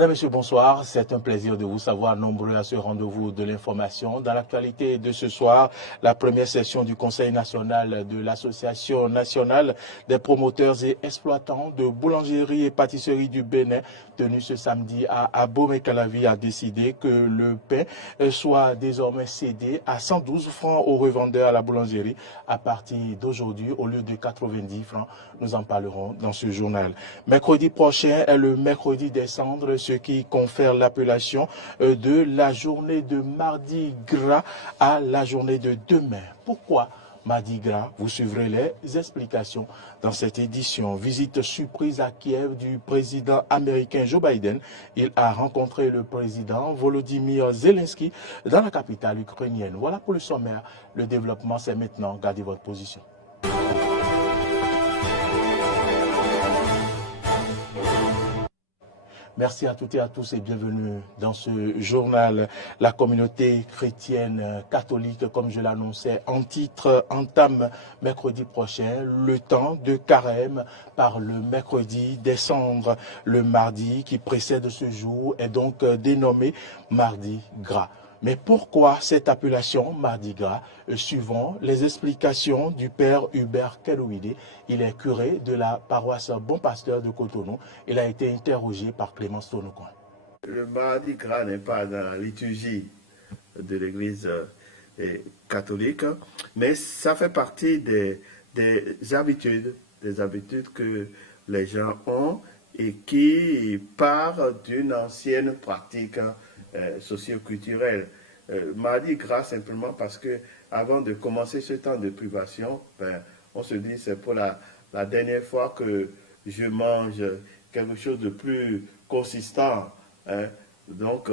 Mesdames, Messieurs, bonsoir. C'est un plaisir de vous savoir nombreux à ce rendez-vous de l'information. Dans l'actualité de ce soir, la première session du Conseil national de l'Association nationale des promoteurs et exploitants de boulangerie et pâtisserie du Bénin, tenue ce samedi à Abomey-Calavi, a décidé que le pain soit désormais cédé à 112 francs aux revendeurs à la boulangerie à partir d'aujourd'hui au lieu de 90 francs. Nous en parlerons dans ce journal. Mercredi prochain est le mercredi des cendres, ce qui confère l'appellation de la journée de Mardi Gras à la journée de demain. Pourquoi Mardi Gras? Vous suivrez les explications dans cette édition. Visite surprise à Kiev du président américain Joe Biden. Il a rencontré le président Volodymyr Zelensky dans la capitale ukrainienne. Voilà pour le sommaire. Le développement, c'est maintenant. Gardez votre position. Merci à toutes et à tous et bienvenue dans ce journal. La communauté chrétienne catholique, comme je l'annonçais en titre, entame mercredi prochain le temps de carême par le mercredi des cendres. Le mardi qui précède ce jour est donc dénommé Mardi Gras. Mais pourquoi cette appellation Mardi Gras? Suivant les explications du père Hubert Kelouide, il est curé de la paroisse Bon Pasteur de Cotonou. Il a été interrogé par Clémence Tonokon. Le Mardi Gras n'est pas dans la liturgie de l'Église catholique, mais ça fait partie des habitudes que les gens ont et qui partent d'une ancienne pratique socio-culturelle. Mardi Gras simplement parce que avant de commencer ce temps de privation, on se dit c'est pour la dernière fois que je mange quelque chose de plus consistant. Donc,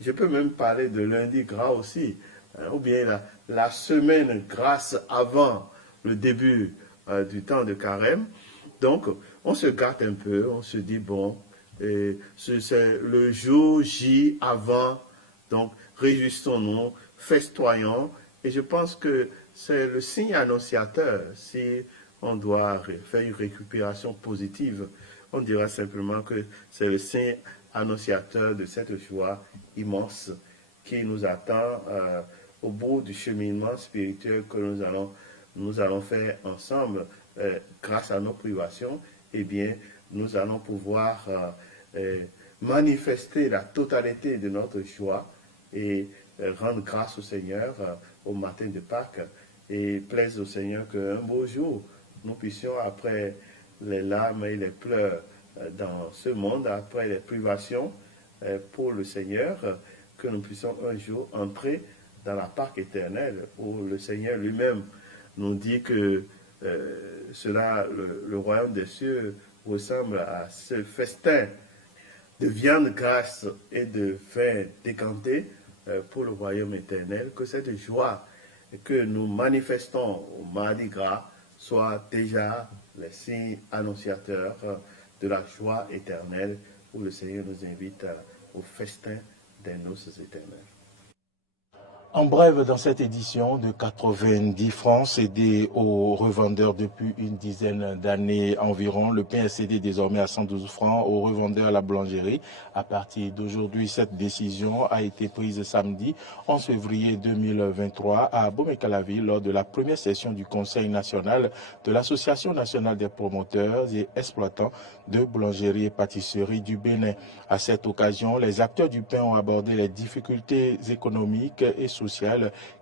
je peux même parler de lundi gras aussi, ou bien la semaine grasse avant le début du temps de carême. Donc, on se gâte un peu, on se dit, bon, c'est le jour J avant, donc réjouissons-nous, festoyons, et je pense que c'est le signe annonciateur. Si on doit faire une récupération positive, on dira simplement que c'est le signe annonciateur de cette joie immense qui nous attend au bout du cheminement spirituel que nous allons faire ensemble grâce à nos privations. Eh bien, nous allons pouvoir manifester la totalité de notre joie et rendre grâce au Seigneur au matin de Pâques et plaise au Seigneur qu'un beau jour, nous puissions, après les larmes et les pleurs dans ce monde, après les privations pour le Seigneur, que nous puissions un jour entrer dans la Pâque éternelle, où le Seigneur lui-même nous dit que le royaume des cieux ressemble à ce festin de viande grasse et de vin décanté pour le royaume éternel, que cette joie que nous manifestons au Mardi Gras soit déjà les signes annonciateurs de la joie éternelle où le Seigneur nous invite au festin des noces éternelles. En bref, dans cette édition de 90 francs cédés aux revendeurs depuis une dizaine d'années environ, le pain est cédé désormais à 112 francs aux revendeurs à la boulangerie. À partir d'aujourd'hui, cette décision a été prise samedi 11 février 2023 à Abomey-Calavi lors de la première session du Conseil national de l'Association nationale des promoteurs et exploitants de boulangerie et pâtisserie du Bénin. À cette occasion, les acteurs du pain ont abordé les difficultés économiques et sociales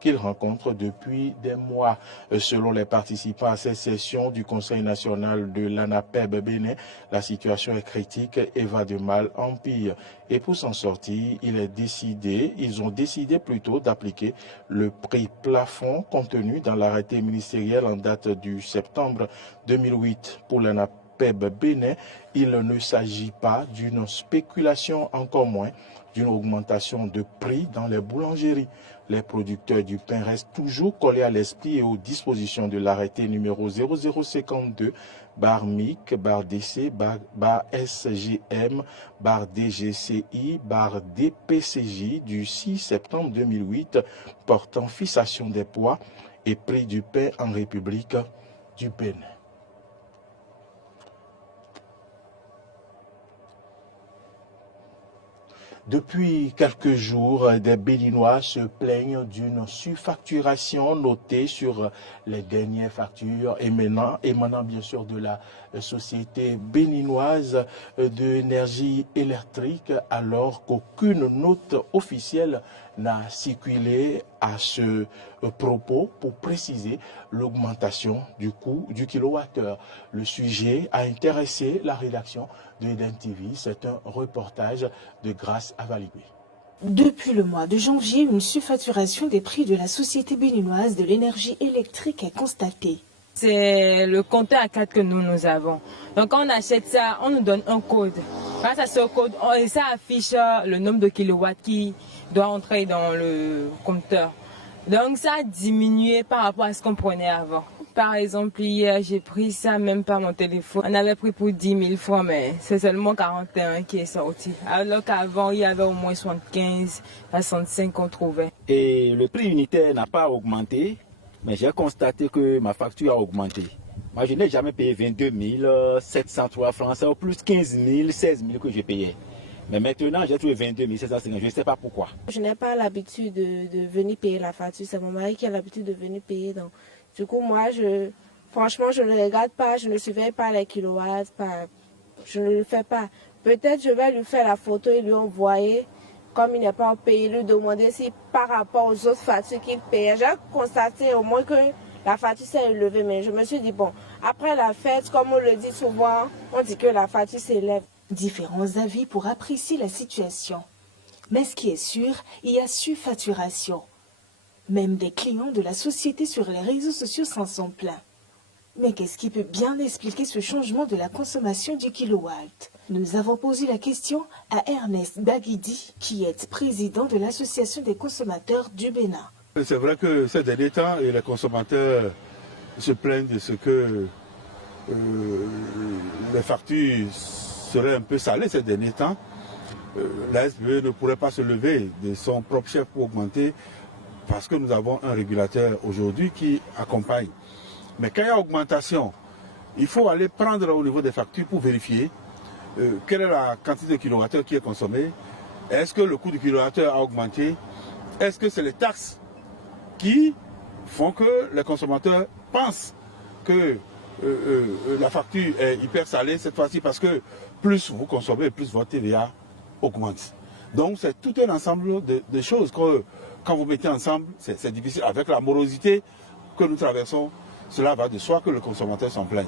qu'ils rencontrent depuis des mois. Selon les participants à cette session du Conseil national de l'ANAPEB Bénin, la situation est critique et va de mal en pire. Et pour s'en sortir, ils ont décidé plutôt d'appliquer le prix plafond contenu dans l'arrêté ministériel en date du septembre 2008 pour l'ANAPEB Bénin. Il ne s'agit pas d'une spéculation, encore moins d'une augmentation de prix dans les boulangeries. Les producteurs du pain restent toujours collés à l'esprit et aux dispositions de l'arrêté numéro 0052 /MIC /DC /SGM /DGCI /DPCJ du 6 septembre 2008 portant fixation des poids et prix du pain en République du Bénin. Depuis quelques jours, des Béninois se plaignent d'une surfacturation notée sur les dernières factures émanant bien sûr de la société béninoise d'énergie électrique, alors qu'aucune note officielle n'a circulé à ce propos pour préciser l'augmentation du coût du kilowattheure. Le sujet a intéressé la rédaction de Eden TV. C'est un reportage de Grâce Avalibé. Depuis le mois de janvier, une surfacturation des prix de la Société béninoise de l'énergie électrique est constatée. C'est le compteur à 4 que nous avons. Donc quand on achète ça, on nous donne un code. Grâce à ce code, ça affiche le nombre de kilowatts qui doit entrer dans le compteur. Donc ça a diminué par rapport à ce qu'on prenait avant. Par exemple, hier, j'ai pris ça même par mon téléphone. On avait pris pour 10 000 francs, mais c'est seulement 41 qui est sorti. Alors qu'avant, il y avait au moins 75, 65 qu'on trouvait. Et le prix unitaire n'a pas augmenté, mais j'ai constaté que ma facture a augmenté. Moi, je n'ai jamais payé 22 703 francs, c'est au plus 15 000, 16 000 que j'ai payé. Mais maintenant, j'ai trouvé 22 750, je ne sais pas pourquoi. Je n'ai pas l'habitude de venir payer la facture, c'est mon mari qui a l'habitude de venir payer. Donc, du coup, moi, franchement, je ne regarde pas, je ne surveille pas les kilowatts, je ne le fais pas. Peut-être je vais lui faire la photo et lui envoyer, comme il n'est pas payé, lui demander si par rapport aux autres factures qu'il paye. J'ai constaté au moins que la facture s'est élevée, mais je me suis dit, bon, après la fête, comme on le dit souvent, on dit que la facture s'élève. Différents avis pour apprécier la situation. Mais ce qui est sûr, il y a surfacturation. Même des clients de la société sur les réseaux sociaux s'en sont plaints. Mais qu'est-ce qui peut bien expliquer ce changement de la consommation du kilowatt? Nous avons posé la question à Ernest Baguidi, qui est président de l'Association des consommateurs du Bénin. C'est vrai que ces derniers temps, les consommateurs se plaignent de ce que les factures seraient un peu salées ces derniers temps. La SBE ne pourrait pas se lever de son propre chef pour augmenter, parce que nous avons un régulateur aujourd'hui qui accompagne. Mais quand il y a augmentation, il faut aller prendre au niveau des factures pour vérifier quelle est la quantité de kilowattheure qui est consommée. Est-ce que le coût du kilowattheure a augmenté? Est-ce que c'est les taxes qui font que les consommateurs pensent que la facture est hyper salée cette fois-ci, parce que plus vous consommez, plus votre TVA augmente. Donc c'est tout un ensemble de choses que quand vous mettez ensemble, c'est difficile. Avec la morosité que nous traversons, cela va de soi que le consommateur s'en plaigne.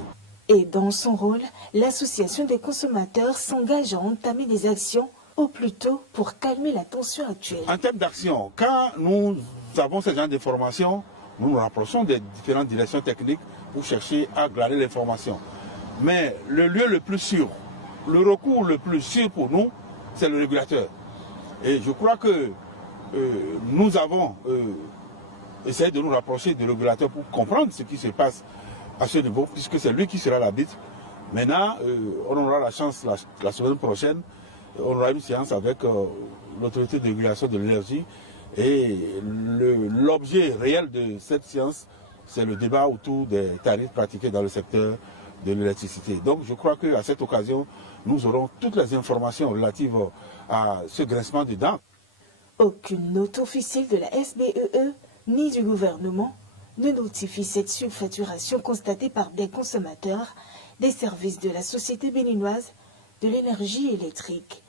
Et dans son rôle, l'association des consommateurs s'engage à entamer des actions au plus tôt pour calmer la tension actuelle. En termes d'action, quand nous avons ce genre d'informations, nous nous rapprochons des différentes directions techniques pour chercher à glaner l'information. Mais le lieu le plus sûr, le recours le plus sûr pour nous, c'est le régulateur. Et je crois que nous avons essayé de nous rapprocher du régulateur pour comprendre ce qui se passe à ce niveau, puisque c'est lui qui sera l'arbitre. Maintenant, on aura la chance la semaine prochaine, on aura une séance avec l'autorité de régulation de l'énergie. Et l'objet réel de cette séance, c'est le débat autour des tarifs pratiqués dans le secteur de l'électricité. Donc je crois qu'à cette occasion, nous aurons toutes les informations relatives à ce grincement de dents. Aucune note officielle de la SBEE ni du gouvernement ne notifie cette surfacturation constatée par des consommateurs des services de la Société béninoise de l'énergie électrique.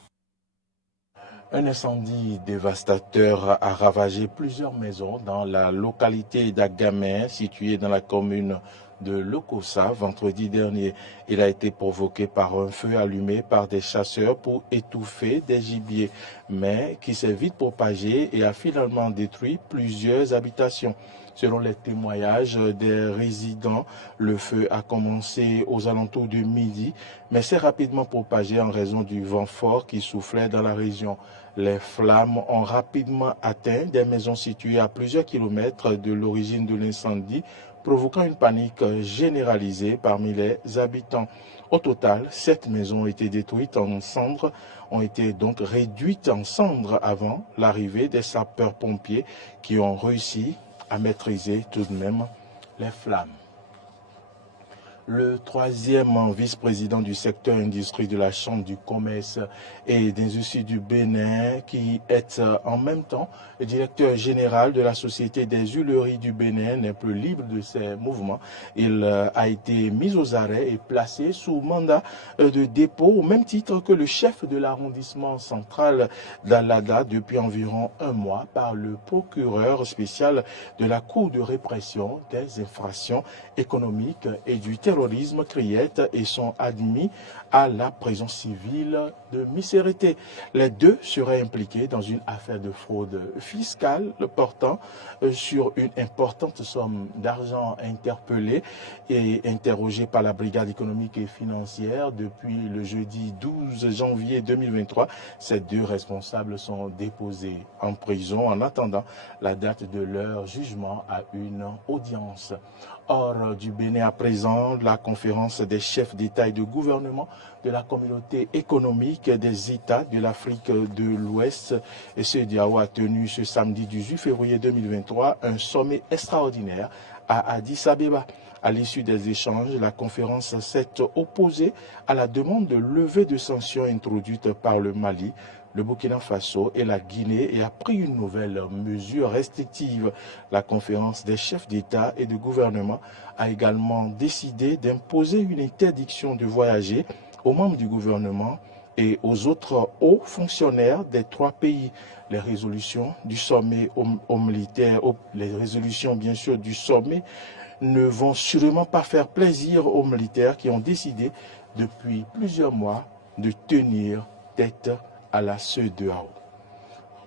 Un incendie dévastateur a ravagé plusieurs maisons dans la localité d'Agamé, située dans la commune de Lokossa. Vendredi dernier, il a été provoqué par un feu allumé par des chasseurs pour étouffer des gibiers, mais qui s'est vite propagé et a finalement détruit plusieurs habitations. Selon les témoignages des résidents, le feu a commencé aux alentours de midi, mais s'est rapidement propagé en raison du vent fort qui soufflait dans la région. Les flammes ont rapidement atteint des maisons situées à plusieurs kilomètres de l'origine de l'incendie, provoquant une panique généralisée parmi les habitants. Au total, 7 maisons ont été détruites en cendres, ont été donc réduites en cendres avant l'arrivée des sapeurs-pompiers qui ont réussi à maîtriser tout de même les flammes. Le troisième vice-président du secteur industrie de la Chambre du commerce et d'industrie du Bénin, qui est en même temps le directeur général de la Société des huileries du Bénin, n'est plus libre de ses mouvements. Il a été mis aux arrêts et placé sous mandat de dépôt au même titre que le chef de l'arrondissement central d'Alada depuis environ un mois par le procureur spécial de la Cour de répression des infractions économiques et du terrorisme Criette et sont admis à la prison civile de Missérété. Les deux seraient impliqués dans une affaire de fraude fiscale portant sur une importante somme d'argent. Interpellés et interrogés par la brigade économique et financière depuis le jeudi 12 janvier 2023, ces deux responsables sont déposés en prison en attendant la date de leur jugement à une audience. Hors du Bénin à présent, la conférence des chefs d'État et de gouvernement de la communauté économique des États de l'Afrique de l'Ouest, CEDEAO, a tenu ce samedi 18 février 2023 un sommet extraordinaire à Addis Abeba. À l'issue des échanges, la conférence s'est opposée à la demande de levée de sanctions introduite par le Mali, le Burkina Faso et la Guinée et a pris une nouvelle mesure restrictive. La conférence des chefs d'État et de gouvernement a également décidé d'imposer une interdiction de voyager aux membres du gouvernement et aux autres hauts fonctionnaires des trois pays. Les résolutions du sommet militaire, les résolutions bien sûr du sommet ne vont sûrement pas faire plaisir aux militaires qui ont décidé depuis plusieurs mois de tenir tête à la CEDEAO.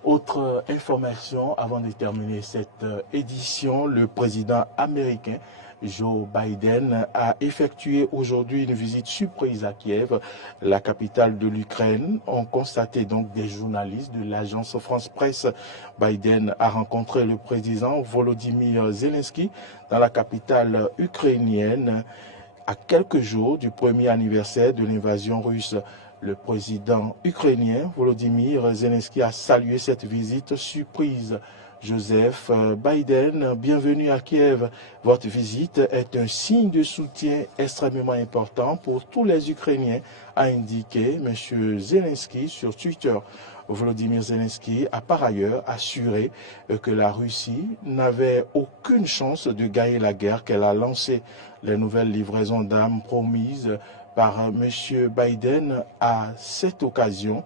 Autre information avant de terminer cette édition, le président américain Joe Biden a effectué aujourd'hui une visite surprise à Kiev, la capitale de l'Ukraine. On constatait donc des journalistes de l'agence France Presse. Biden a rencontré le président Volodymyr Zelensky dans la capitale ukrainienne à quelques jours du premier anniversaire de l'invasion russe. Le président ukrainien Volodymyr Zelensky a salué cette visite surprise. Joseph Biden, bienvenue à Kiev. Votre visite est un signe de soutien extrêmement important pour tous les Ukrainiens, a indiqué M. Zelensky sur Twitter. Volodymyr Zelensky a par ailleurs assuré que la Russie n'avait aucune chance de gagner la guerre qu'elle a lancée. Les nouvelles livraisons d'armes promises par M. Biden à cette occasion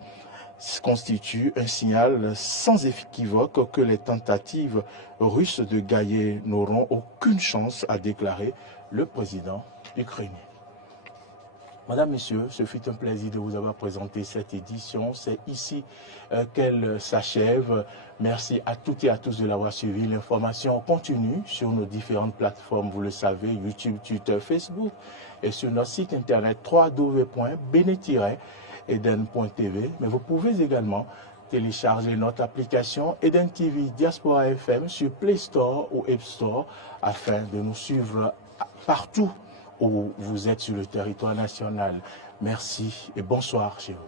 constitue un signal sans équivoque que les tentatives russes de gagner n'auront aucune chance, a déclaré le président ukrainien. Madame, Messieurs, ce fut un plaisir de vous avoir présenté cette édition. C'est ici qu'elle s'achève. Merci à toutes et à tous de l'avoir suivi. L'information continue sur nos différentes plateformes, vous le savez, YouTube, Twitter, Facebook et sur notre site internet www.bene-eden.tv. Mais vous pouvez également télécharger notre application Eden TV Diaspora FM sur Play Store ou App Store afin de nous suivre partout où vous êtes sur le territoire national. Merci et bonsoir chez vous.